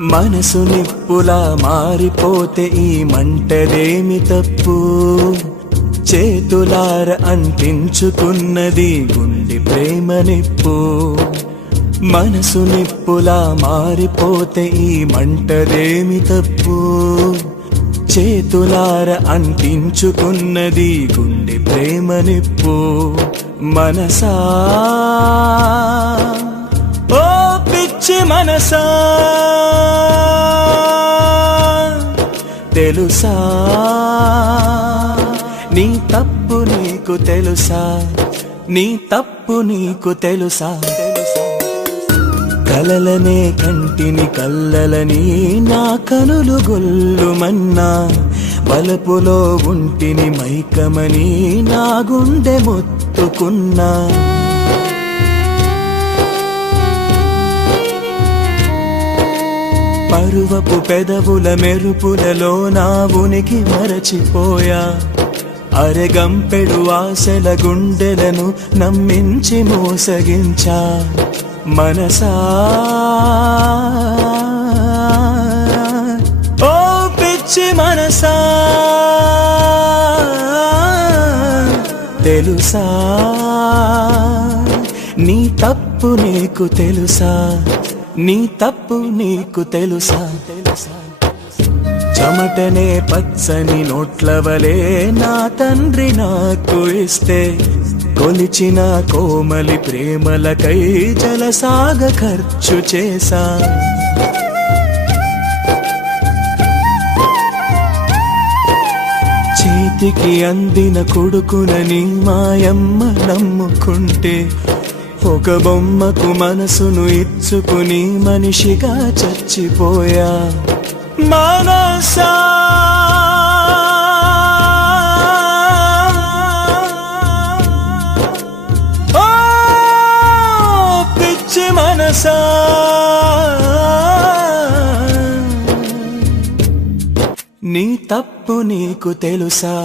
మనసు నిప్పులా మారిపోతే ఈ మంటదేమి తప్పు? చేతులార అంటించుకున్నది గుండె ప్రేమ నిప్పు. మనసు నిప్పులా మారిపోతే ఈ మంటదేమి తప్పు? చేతులార అంటించుకున్నది గుండె ప్రేమ నిప్పు. మనసా ఓ పిచ్చి మనసా, తెలుసా నీ తప్పు నీకు తెలుసా? నీ తప్పు నీకు తెలుసా? కలలనే కంటిని కల్లలని నా కనులు గొల్లుమన్నా, బలపులో ఉంటిని మైకమని నా గుండె మొత్తుకున్నా. పరువపు పెదవుల మెరుపులలో నా ఉనికి మరచిపోయా. అరెగంపెడు ఆశల గుండెలను నమ్మించి మోసగించా. మనసా ఓ పిచ్చి మనసా, తెలుసా నీ తప్పు నీకు తెలుసా? నీ తప్పు నీకు తెలుసా? చెమటనే పచ్చని నోట్లవలే నా తండ్రి నాకు ఇస్తే, కొలిచిన కోమలి ప్రేమలకై జలసాగ ఖర్చు చేశా. చేతికి అందిన కొడుకునని మాయమ్మ నమ్ముకుంటే, ఒక బొమ్మకు మనసును ఇచ్చుకుని మనిషిగా చచ్చిపోయా. మనసా ఓ పిచ్చి మనసా, నీ తప్పు నీకు తెలుసా?